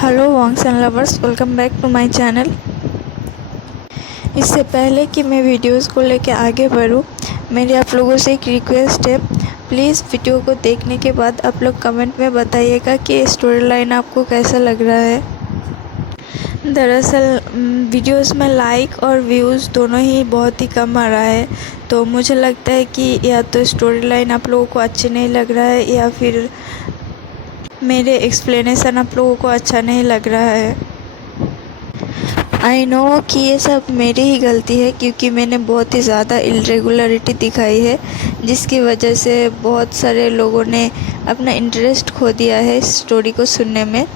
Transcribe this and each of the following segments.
Hello wongs and lovers, welcome back to my channel. इससे पहले कि मैं वीडियोस को लेकर आगे बढ़ूं, मेरी आप लोगों से एक रिक्वेस्ट है। प्लीज़ वीडियो को देखने के बाद आप लोग कमेंट में बताइएगा कि स्टोरी लाइन आपको कैसा लग रहा है। दरअसल वीडियोस में लाइक और व्यूज़ दोनों ही बहुत ही कम आ रहा है, तो मुझे लगता है कि या तो स्टोरी लाइन आप लोगों को अच्छी नहीं लग रहा है या फिर मेरे एक्सप्लेनेशन आप लोगों को अच्छा नहीं लग रहा है। आई नो कि ये सब मेरी ही गलती है, क्योंकि मैंने बहुत ही ज़्यादा इरेगुलरिटी दिखाई है, जिसकी वजह से बहुत सारे लोगों ने अपना इंटरेस्ट खो दिया है स्टोरी को सुनने में।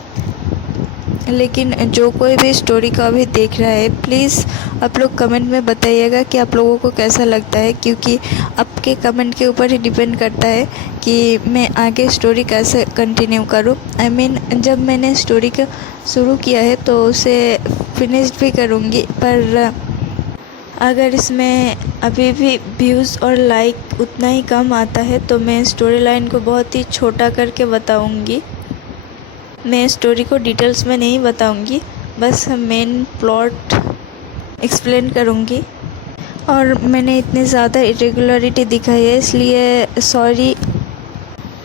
लेकिन जो कोई भी स्टोरी को अभी देख रहा है, प्लीज़ आप लोग कमेंट में बताइएगा कि आप लोगों को कैसा लगता है, क्योंकि आपके कमेंट के ऊपर ही डिपेंड करता है कि मैं आगे स्टोरी कैसे कंटिन्यू करूं। आई मीन जब मैंने स्टोरी का शुरू किया है तो उसे फिनिश्ड भी करूंगी, पर अगर इसमें अभी भी व्यूज़ और लाइक उतना ही कम आता है तो मैं स्टोरी लाइन को बहुत ही छोटा करके बताऊंगी। मैं स्टोरी को डिटेल्स में नहीं बताऊंगी, बस मेन प्लॉट एक्सप्लेन करूंगी। और मैंने इतनी ज़्यादा इरेगुलरिटी दिखाई है, इसलिए सॉरी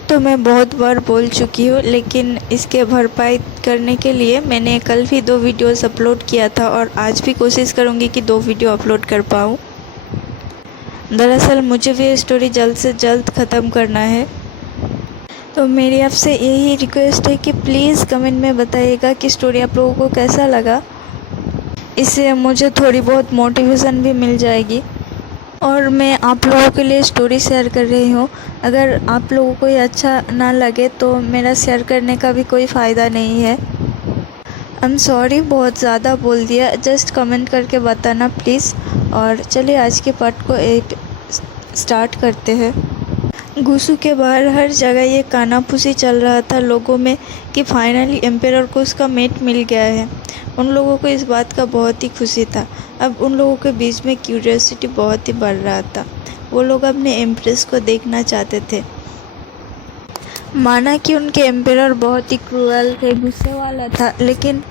तो मैं बहुत बार बोल चुकी हूँ, लेकिन इसके भरपाई करने के लिए मैंने कल भी 2 वीडियोस अपलोड किया था और आज भी कोशिश करूँगी कि 2 वीडियो अपलोड कर पाऊँ। दरअसल मुझे भी स्टोरी जल्द से जल्द ख़त्म करना है, तो मेरी आपसे यही रिक्वेस्ट है कि प्लीज़ कमेंट में बताइएगा कि स्टोरी आप लोगों को कैसा लगा। इससे मुझे थोड़ी बहुत मोटिवेशन भी मिल जाएगी और मैं आप लोगों के लिए स्टोरी शेयर कर रही हूँ। अगर आप लोगों को ये अच्छा ना लगे तो मेरा शेयर करने का भी कोई फ़ायदा नहीं है। आई एम सॉरी, बहुत ज़्यादा बोल दिया, जस्ट कमेंट करके बताना प्लीज़। और चलिए आज के पार्ट को स्टार्ट करते हैं। गुसु के बाहर हर जगह ये कानाफूसी चल रहा था लोगों में कि फाइनली एम्पेरर को उसका मेट मिल गया है। उन लोगों को इस बात का बहुत ही खुशी था। अब उन लोगों के बीच में क्यूरियोसिटी बहुत ही बढ़ रहा था। वो लोग अपने एम्प्रेस को देखना चाहते थे। माना कि उनके एम्पेरर बहुत ही क्रूअल थे, गुस्से वाला था, लेकिन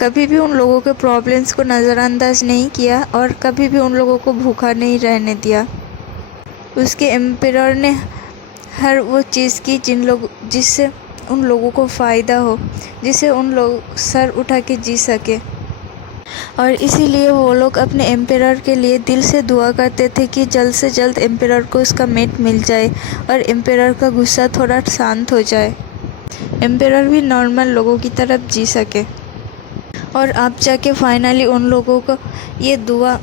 कभी भी उन लोगों के प्रॉब्लम्स को नज़रअंदाज नहीं किया और कभी भी उन लोगों को भूखा नहीं रहने दिया। उसके एम्पेरर ने हर वो चीज़ की जिससे उन लोगों को फ़ायदा हो, जिससे उन लोग सर उठा के जी सके। और इसीलिए वो लोग अपने एम्पेरर के लिए दिल से दुआ करते थे कि जल्द से जल्द एम्पेरर को उसका मेट मिल जाए और एम्पेरर का गुस्सा थोड़ा शांत हो जाए, एम्पेरर भी नॉर्मल लोगों की तरफ जी सके। और अब जाके फाइनली उन लोगों को ये दुआ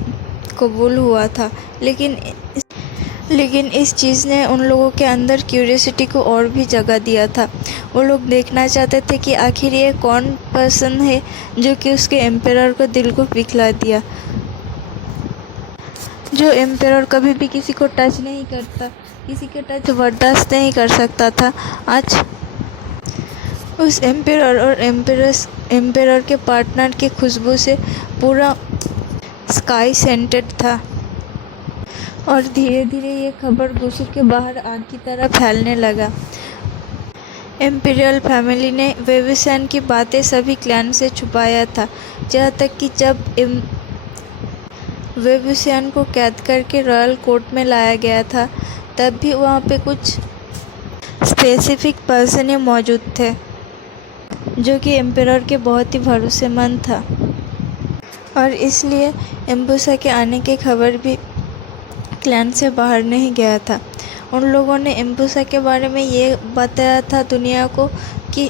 कबूल हुआ था। लेकिन इस चीज़ ने उन लोगों के अंदर क्यूरियोसिटी को और भी जगह दिया था। वो लोग देखना चाहते थे कि आखिर ये कौन पर्सन है जो कि उसके एम्पेरर को दिल को पिघला दिया, जो एम्पेरर कभी भी किसी को टच नहीं करता, किसी के टच बर्दाश्त नहीं कर सकता था। आज उस एम्पेरर और एम्पेरर के पार्टनर की खुशबू से पूरा स्काई सेंटेड था। और धीरे धीरे ये खबर गुसु के बाहर आग की तरह फैलने लगा। इम्पीरियल फैमिली ने वेवुसियान की बातें सभी क्लैन से छुपाया था, जहाँ तक कि जब वेवुसियान को कैद करके रॉयल कोर्ट में लाया गया था, तब भी वहाँ पे कुछ स्पेसिफिक पर्सन मौजूद थे जो कि एम्पेरर के बहुत ही भरोसेमंद था। और इसलिए एम्बुसा के आने की खबर भी क्लैन से बाहर नहीं गया था। उन लोगों ने एम्बुसा के बारे में ये बताया था दुनिया को कि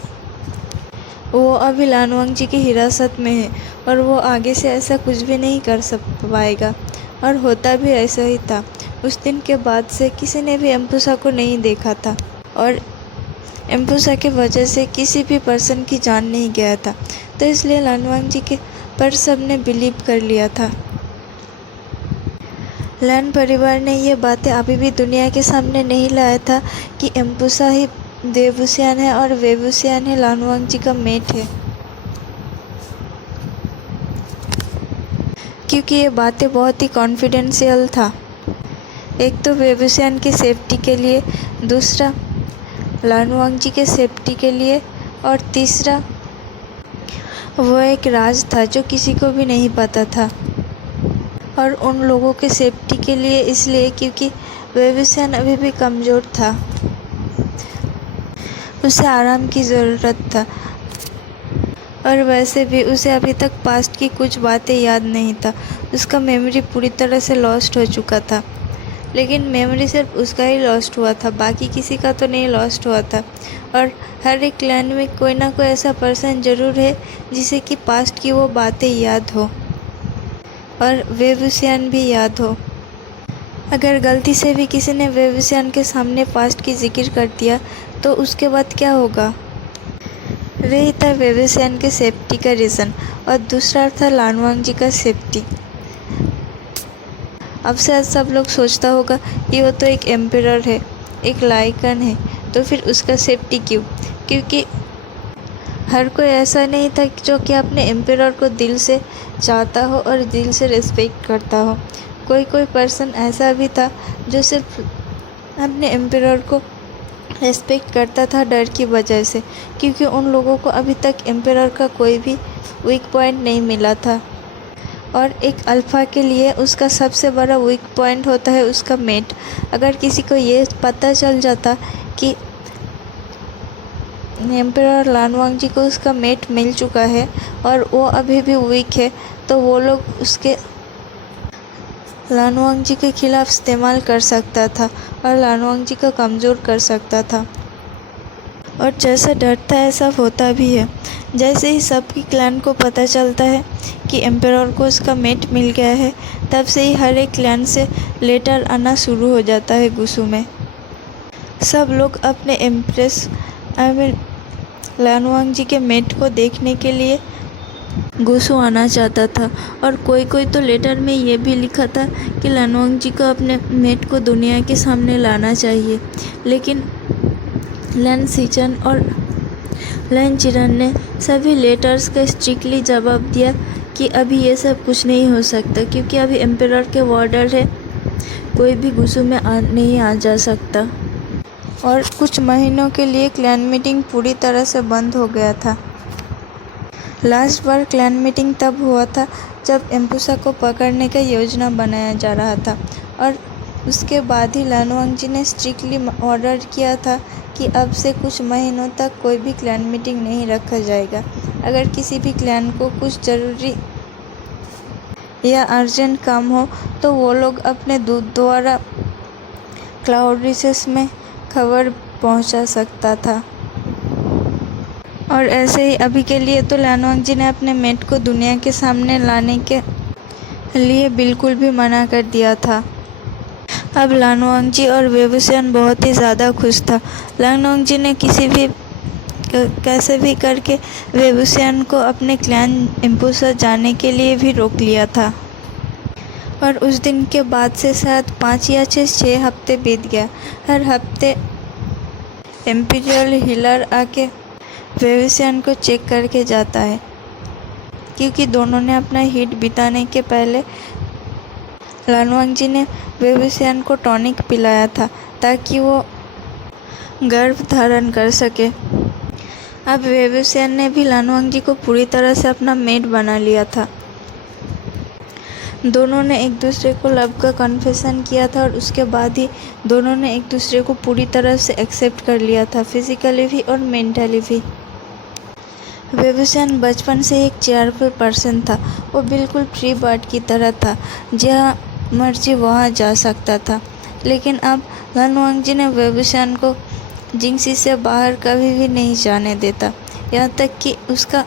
वो अभी लानवांग जी की हिरासत में है और वो आगे से ऐसा कुछ भी नहीं कर पाएगा। और होता भी ऐसा ही था। उस दिन के बाद से किसी ने भी एम्बुसा को नहीं देखा था और एम्बुसा की वजह से किसी भी पर्सन की जान नहीं गया था। तो इसलिए लानवांग जी के पर सब ने बिलीव कर लिया था। लैन परिवार ने ये बातें अभी भी दुनिया के सामने नहीं लाया था कि एम्बुसा ही वेवुसियान है और वेवुसियान ही लानवांग जी का मेट है, क्योंकि ये बातें बहुत ही कॉन्फिडेंशियल था। एक तो वेवुसियान की सेफ्टी के लिए, दूसरा लानवांग जी के सेफ्टी के लिए, और तीसरा वो एक राज था जो किसी को भी नहीं पता था, और उन लोगों के सेफ्टी के लिए, इसलिए क्योंकि वेबुसियन अभी भी कमज़ोर था, उसे आराम की ज़रूरत था। और वैसे भी उसे अभी तक पास्ट की कुछ बातें याद नहीं था, उसका मेमोरी पूरी तरह से लॉस्ट हो चुका था। लेकिन मेमोरी सिर्फ उसका ही लॉस्ट हुआ था, बाकी किसी का तो नहीं लॉस्ट हुआ था। और हर एक क्लैन में कोई ना कोई ऐसा पर्सन ज़रूर है जिसे कि पास्ट की वो बातें याद हो, और वेबुसियन भी याद हो। अगर गलती से भी किसी ने वेबुसियन के सामने पास्ट की जिक्र कर दिया तो उसके बाद क्या होगा? वही था वेबुसियन के सेफ्टी का रीज़न, और दूसरा था लानवांग जी का सेफ्टी। अब शायद सब लोग सोचता होगा कि वो तो एक एम्परर है, एक लाइकन है, तो फिर उसका सेफ्टी क्यों? क्योंकि हर कोई ऐसा नहीं था जो कि अपने एम्परर को दिल से चाहता हो और दिल से रिस्पेक्ट करता हो। कोई कोई पर्सन ऐसा भी था जो सिर्फ अपने एम्परर को रिस्पेक्ट करता था डर की वजह से, क्योंकि उन लोगों को अभी तक एम्परर का कोई भी वीक पॉइंट नहीं मिला था। और एक अल्फ़ा के लिए उसका सबसे बड़ा वीक पॉइंट होता है उसका मेट। अगर किसी को ये पता चल जाता कि एम्परर लानवांग जी को उसका मेट मिल चुका है और वो अभी भी वीक है, तो वो लोग उसके लानवांग जी के खिलाफ इस्तेमाल कर सकता था और लानवांग जी को कमज़ोर कर सकता था। और जैसा डरता है ऐसा होता भी है। जैसे ही सबकी क्लैन को पता चलता है कि एम्परर को उसका मेट मिल गया है, तब से ही हर एक क्लैन से लेटर आना शुरू हो जाता है गुसू में। सब लोग अपने एम्प्रेस लानवांग जी के मेट को देखने के लिए गुसू आना चाहता था। और कोई कोई तो लेटर में ये भी लिखा था कि लानवांग जी को अपने मेट को दुनिया के सामने लाना चाहिए। लेकिन लैन सीचन और लैन चिरन ने सभी लेटर्स का स्ट्रिक्टली जवाब दिया कि अभी ये सब कुछ नहीं हो सकता, क्योंकि अभी एम्परर के ऑर्डर है, कोई भी गुसू में नहीं आ जा सकता। और कुछ महीनों के लिए क्लैन मीटिंग पूरी तरह से बंद हो गया था। लास्ट बार क्लैन मीटिंग तब हुआ था जब एम्पुसा को पकड़ने का योजना बनाया जा रहा था, और उसके बाद ही लानवांग जी ने स्ट्रिक्टली ऑर्डर किया था कि अब से कुछ महीनों तक कोई भी क्लैन मीटिंग नहीं रखा जाएगा। अगर किसी भी क्लैन को कुछ ज़रूरी या अर्जेंट काम हो तो वो लोग अपने दूत द्वारा क्लाउड रिसेस में खबर पहुंचा सकता था। और ऐसे ही अभी के लिए तो लानवांग जी ने अपने मेट को दुनिया के सामने लाने के लिए बिल्कुल भी मना कर दिया था। अब लानवांग जी और वेबुसियन बहुत ही ज़्यादा खुश था। लानवांग जी ने कैसे भी करके वेबुसियन को अपने क्लैन एम्पुसा जाने के लिए भी रोक लिया था। और उस दिन के बाद से शायद 5 या 6 हफ्ते बीत गया। हर हफ्ते इम्पीरियल हीलर आके वेबुसियन को चेक करके जाता है, क्योंकि दोनों ने अपना हीट बिताने के पहले लानवांग जी ने वेबुसियन को टॉनिक पिलाया था ताकि वो गर्भ धारण कर सके। अब वेबुसियन ने भी लानवांग जी को पूरी तरह से अपना मेट बना लिया था। दोनों ने एक दूसरे को लव का कन्फेशन किया था, और उसके बाद ही दोनों ने एक दूसरे को पूरी तरह से एक्सेप्ट कर लिया था, फिजिकली भी और मेंटली भी। वेबुसियन बचपन से एक चेयरफुल पर्सन था। वो बिल्कुल फ्री बर्ड की तरह था, जहाँ मर्जी वहाँ जा सकता था। लेकिन अब लानवांग जी ने वेबुसियन को जिंगसी से बाहर कभी भी नहीं जाने देता, यहाँ तक कि उसका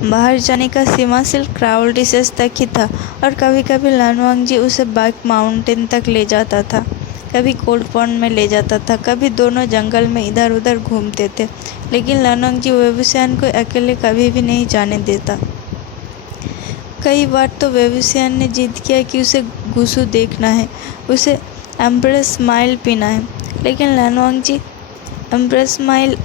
बाहर जाने का सीमा सिर्फ क्राउड रिसेस तक ही था। और कभी कभी लानवांग जी उसे बैक माउंटेन तक ले जाता था, कभी कोल्ड पॉन्ड में ले जाता था, कभी दोनों जंगल में इधर उधर घूमते थे। लेकिन लानवांग जी वेबुसियन को अकेले कभी भी नहीं जाने देता। कई बार तो वेबुसियन ने जिद किया कि उसे गुसू देखना है, उसे एम्प्रेस स्माइल पीना है। लेकिन लानवांग जी एम्प्रेस स्माइल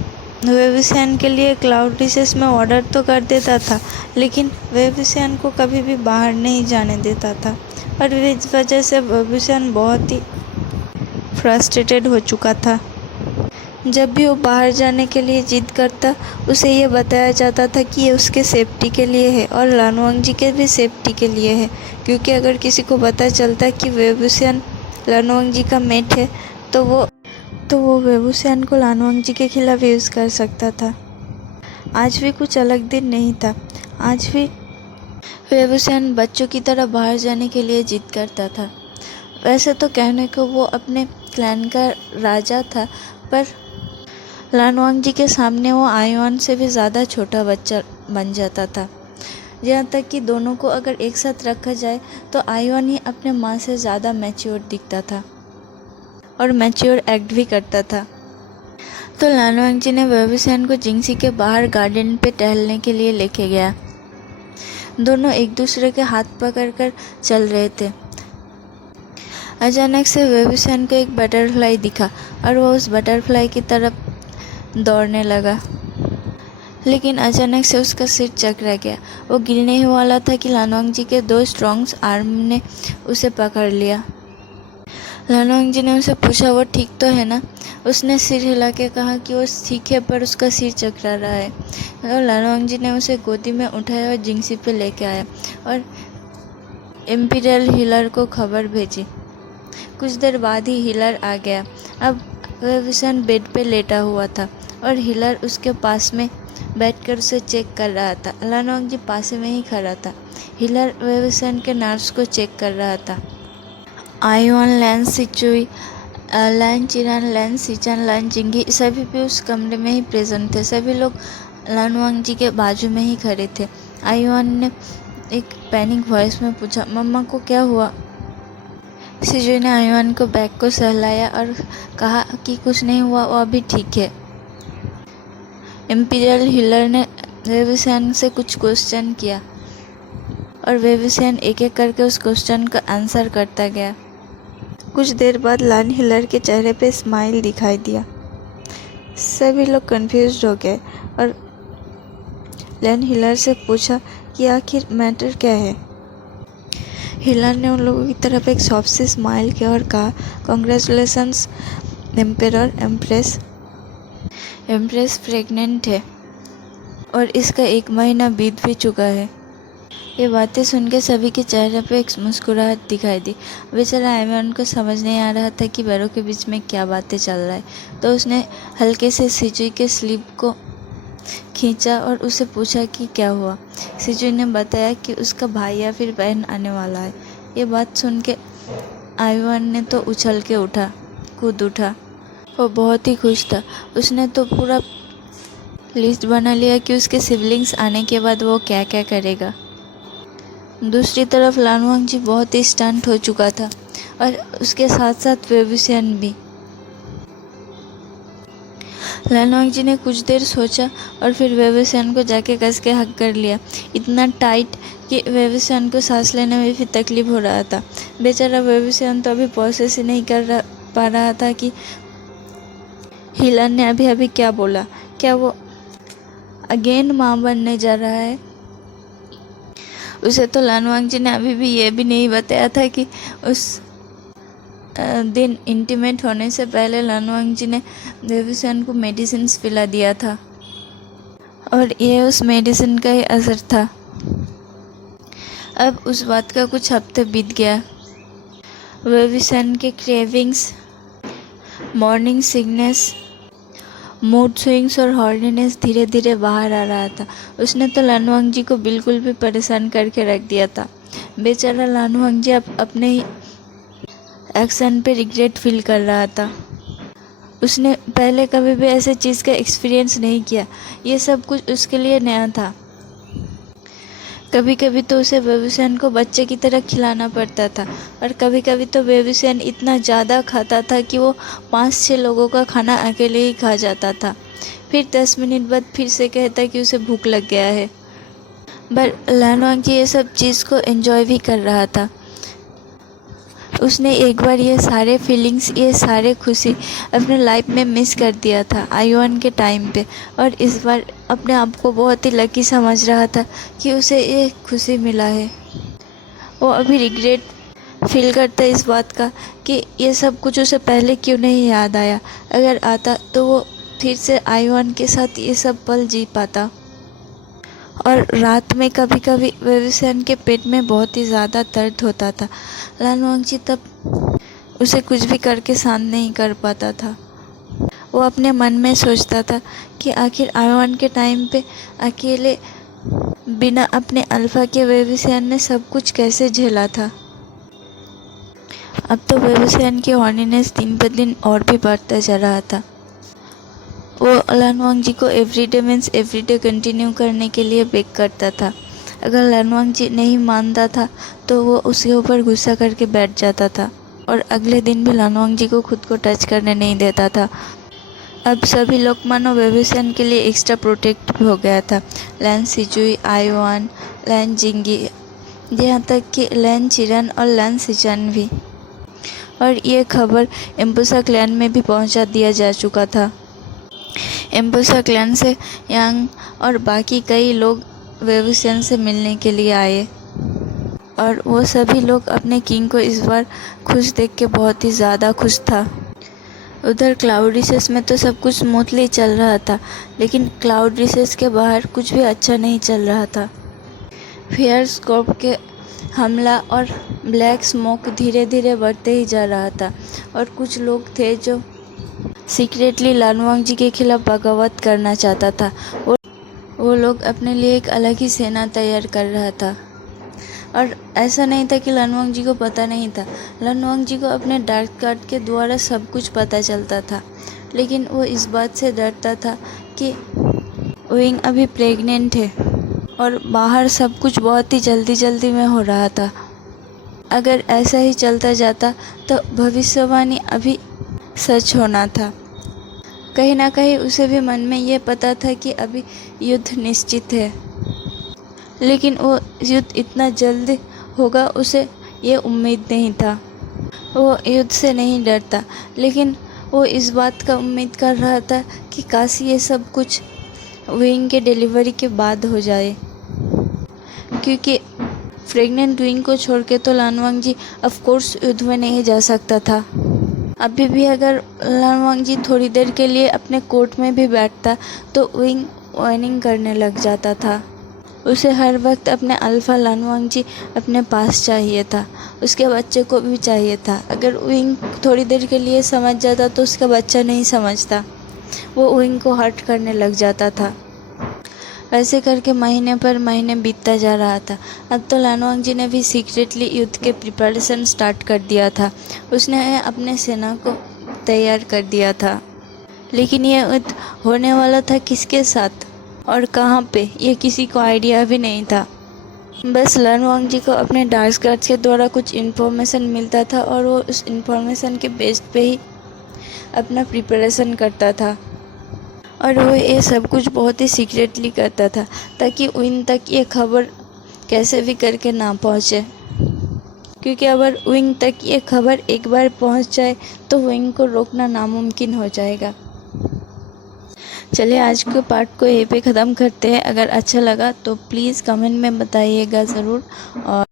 वेबुसियन के लिए क्लाउड रिसेस में ऑर्डर तो कर देता था, लेकिन वेबुसियन को कभी भी बाहर नहीं जाने देता था। और इस वजह से वेबुसियन बहुत ही फ्रस्ट्रेटेड हो चुका था। जब भी वो बाहर जाने के लिए जिद करता, उसे ये बताया जाता था कि ये उसके सेफ्टी के लिए है और लानवांग जी के भी सेफ्टी के लिए है, क्योंकि अगर किसी को पता चलता कि वेबुसियन लानवांग जी का मेट है तो वो वेबुसियन को लानवांग जी के खिलाफ यूज़ कर सकता था। आज भी कुछ अलग दिन नहीं था। आज भी वेबुसियन बच्चों की तरह बाहर जाने के लिए जिद करता था। वैसे तो कहने को वो अपने क्लैन का राजा था, पर लानवांग जी के सामने वो आयुआन से भी ज़्यादा छोटा बच्चा बन जाता था। यहाँ तक कि दोनों को अगर एक साथ रखा जाए तो आयुआन ही अपने माँ से ज़्यादा मैच्योर दिखता था और मैच्योर एक्ट भी करता था। तो लानवांग जी ने वेबुसियन को जिंगसी के बाहर गार्डन पे टहलने के लिए लेके गया। दोनों एक दूसरे के हाथ पकड़कर चल रहे थे। अचानक से वेबुसियन को एक बटरफ्लाई दिखा और वो उस बटरफ्लाई की तरफ दौड़ने लगा, लेकिन अचानक से उसका सिर चकरा गया। वो गिरने ही वाला था कि लानवांग जी के 2 स्ट्रॉन्ग आर्म ने उसे पकड़ लिया। लानवांग जी ने उसे पूछा, वो ठीक तो है ना? उसने सिर हिला के कहा कि वो ठीक है, पर उसका सिर चकरा रहा है। और लानवांग जी ने उसे गोदी में उठाया और जिंगसी पे लेके आया और इम्पीरियल हीलर को खबर भेजी। कुछ देर बाद ही हीलर आ गया। अब वेबुसियन बेड पे लेटा हुआ था और हीलर उसके पास में बैठकर उसे चेक कर रहा था। लानवांग जी पास में ही खड़ा था। हीलर वेबुसियन के नर्व्स को चेक कर रहा था। आयुआन, लैन सिचुई, लैन चिरान, लैन सिचान, लैन जिंगी सभी भी उस कमरे में ही प्रेजेंट थे। सभी लोग लानवांग जी के बाजू में ही खड़े थे। आयुआन ने एक पैनिक वॉइस में पूछा, मम्मा को क्या हुआ? सिजुई ने आयुआन को बैग को सहलाया और कहा कि कुछ नहीं हुआ, वो अभी ठीक है। इम्पीरियल हीलर ने वेबुसियन से कुछ क्वेश्चन किया और वेबुसियन एक एक करके उस क्वेश्चन का आंसर करता गया। कुछ देर बाद लैन हीलर के चेहरे पे स्माइल दिखाई दिया। सभी लोग कंफ्यूज्ड हो गए और लैन हीलर से पूछा कि आखिर मैटर क्या है। हीलर ने उन लोगों की तरफ एक सॉफ्ट सी स्माइल किया और कहा, कॉन्ग्रेचुलेशंस एम्पेरर, एम्प्रेस प्रेग्नेंट है और इसका 1 महीना बीत भी चुका है। ये बातें सुन के सभी के चेहरे पे एक मुस्कुराहट दिखाई दी। बेचारा आयुआन को समझ नहीं आ रहा था कि बड़ों के बीच में क्या बातें चल रहा है, तो उसने हल्के से सिजुई के स्लीव को खींचा और उसे पूछा कि क्या हुआ। सिजुई ने बताया कि उसका भाई या फिर बहन आने वाला है। ये बात सुन के आयुआन ने तो उछल के कूद उठा। वो बहुत ही खुश था। उसने तो पूरा लिस्ट बना लिया कि उसके सिबलिंग्स आने के बाद वो क्या क्या करेगा। दूसरी तरफ लानवांग जी बहुत ही स्टंट हो चुका था और उसके साथ साथ वेबुसियन भी। लानवांग जी ने कुछ देर सोचा और फिर वेबुसियन को जाके कस के हक कर लिया, इतना टाइट कि वेबुसियन को सांस लेने में भी तकलीफ हो रहा था। बेचारा वेबुसियन तो अभी प्रोसेस ही नहीं पा रहा था कि हीलर ने अभी अभी क्या बोला। क्या वो अगेन माँ बनने जा रहा है? उसे तो लानवांग जी ने अभी भी ये भी नहीं बताया था कि उस दिन इंटीमेट होने से पहले लानवांग जी ने वेबुसियन को मेडिसिन पिला दिया था और ये उस मेडिसिन का ही असर था। अब उस बात का कुछ हफ्ते बीत गया। वेबुसियन के cravings, morning sickness, mood swings और हॉर्डीनेस धीरे धीरे बाहर आ रहा था। उसने तो लानवांग जी को बिल्कुल भी परेशान करके रख दिया था। बेचारा लानवांग जी अब अपने ही एक्शन पे रिग्रेट फील कर रहा था। उसने पहले कभी भी ऐसे चीज़ का एक्सपीरियंस नहीं किया। ये सब कुछ उसके लिए नया था। कभी कभी तो उसे वेबुसियन को बच्चे की तरह खिलाना पड़ता था और कभी कभी तो वेबुसियन इतना ज़्यादा खाता था कि वो 5-6 लोगों का खाना अकेले ही खा जाता था। फिर 10 मिनट बाद फिर से कहता कि उसे भूख लग गया है। पर लानवांग जी ये सब चीज़ को एंजॉय भी कर रहा था। उसने एक बार ये सारे फीलिंग्स, ये सारे खुशी अपने लाइफ में मिस कर दिया था आयुआन के टाइम पे, और इस बार अपने आप को बहुत ही लकी समझ रहा था कि उसे ये खुशी मिला है। वो अभी रिग्रेट फील करता है इस बात का कि ये सब कुछ उसे पहले क्यों नहीं याद आया। अगर आता तो वो फिर से आयुआन के साथ ये सब पल जी पाता। और रात में कभी कभी वेवसेन के पेट में बहुत ही ज़्यादा दर्द होता था। लान वंगजी तब उसे कुछ भी करके शांत नहीं कर पाता था। वो अपने मन में सोचता था कि आखिर आयुआन के टाइम पे अकेले बिना अपने अल्फा के वेवसेन ने सब कुछ कैसे झेला था। अब तो वेवसेन की हॉर्नीनेस दिन ब दिन और भी बढ़ता जा रहा था। वो लान वंगजी को एवरीडे मीन्स एवरीडे कंटिन्यू करने के लिए बेग करता था। अगर लान वंगजी नहीं मानता था तो वो उसके ऊपर गुस्सा करके बैठ जाता था और अगले दिन भी लान वंगजी को खुद को टच करने नहीं देता था। अब सभी लोग मानो वेवसेन के लिए एक्स्ट्रा प्रोटेक्टिव हो गया था। लैन सिजुई, आयुआन, लैन जिंगी, यहाँ तक कि लैन चिरन और लैन सिचन भी। और ये खबर एम्बुसा क्लैन में भी पहुंचा दिया जा चुका था। एम्बुसा क्लैन से यांग और बाकी कई लोग वेवसेन से मिलने के लिए आए और वो सभी लोग अपने किंग को इस बार खुश देख के बहुत ही ज़्यादा खुश था। उधर क्लाउड रिसेस में तो सब कुछ स्मूथली चल रहा था, लेकिन क्लाउड रिसेस के बाहर कुछ भी अच्छा नहीं चल रहा था। फियर स्कॉर्प के हमला और ब्लैक स्मोक धीरे धीरे बढ़ते ही जा रहा था और कुछ लोग थे जो सीक्रेटली लान वंगजी के खिलाफ बगावत करना चाहता था। वो लोग अपने लिए एक अलग ही सेना तैयार कर रहा था। और ऐसा नहीं था कि लान वंगजी को पता नहीं था। लान वंगजी को अपने डार्क कार्ड के द्वारा सब कुछ पता चलता था, लेकिन वो इस बात से डरता था कि विंग अभी प्रेग्नेंट है और बाहर सब कुछ बहुत ही जल्दी जल्दी में हो रहा था। अगर ऐसा ही चलता जाता तो भविष्यवाणी अभी सच होना था। कहीं ना कहीं उसे भी मन में ये पता था कि अभी युद्ध निश्चित है, लेकिन वो युद्ध इतना जल्द होगा उसे ये उम्मीद नहीं था। वो युद्ध से नहीं डरता, लेकिन वो इस बात का उम्मीद कर रहा था कि काश ये सब कुछ विंग के डिलीवरी के बाद हो जाए, क्योंकि प्रेग्नेंट विंग को छोड़ के तो लान वंगजी ऑफ कोर्स युद्ध में नहीं जा सकता था। अभी भी अगर लान वंगजी थोड़ी देर के लिए अपने कोर्ट में भी बैठता तो विंग वार्निंग करने लग जाता था। उसे हर वक्त अपने अल्फा लान वंगजी अपने पास चाहिए था, उसके बच्चे को भी चाहिए था। अगर विंग थोड़ी देर के लिए समझ जाता तो उसका बच्चा नहीं समझता, वो विंग को हर्ट करने लग जाता था। ऐसे करके महीने पर महीने बीतता जा रहा था। अब तो लान वंगजी ने भी सीक्रेटली युद्ध के प्रिपरेशन स्टार्ट कर दिया था। उसने अपने सेना को तैयार कर दिया था, लेकिन ये युद्ध होने वाला था किसके साथ और कहाँ पे, ये किसी को आइडिया भी नहीं था। बस लान वंगजी को अपने डार्क गार्ड्स के द्वारा कुछ इन्फॉर्मेशन मिलता था और वो उस इन्फॉर्मेशन के बेस पे ही अपना प्रिपरेशन करता था। और वो ये सब कुछ बहुत ही सीक्रेटली करता था ताकि विंग तक ये खबर कैसे भी करके ना पहुँचे, क्योंकि अगर विंग तक ये खबर एक बार पहुँच जाए तो विंग को रोकना नामुमकिन हो जाएगा। चलिए आज के पार्ट को यहीं पे ख़त्म करते हैं। अगर अच्छा लगा तो प्लीज़ कमेंट में बताइएगा ज़रूर। और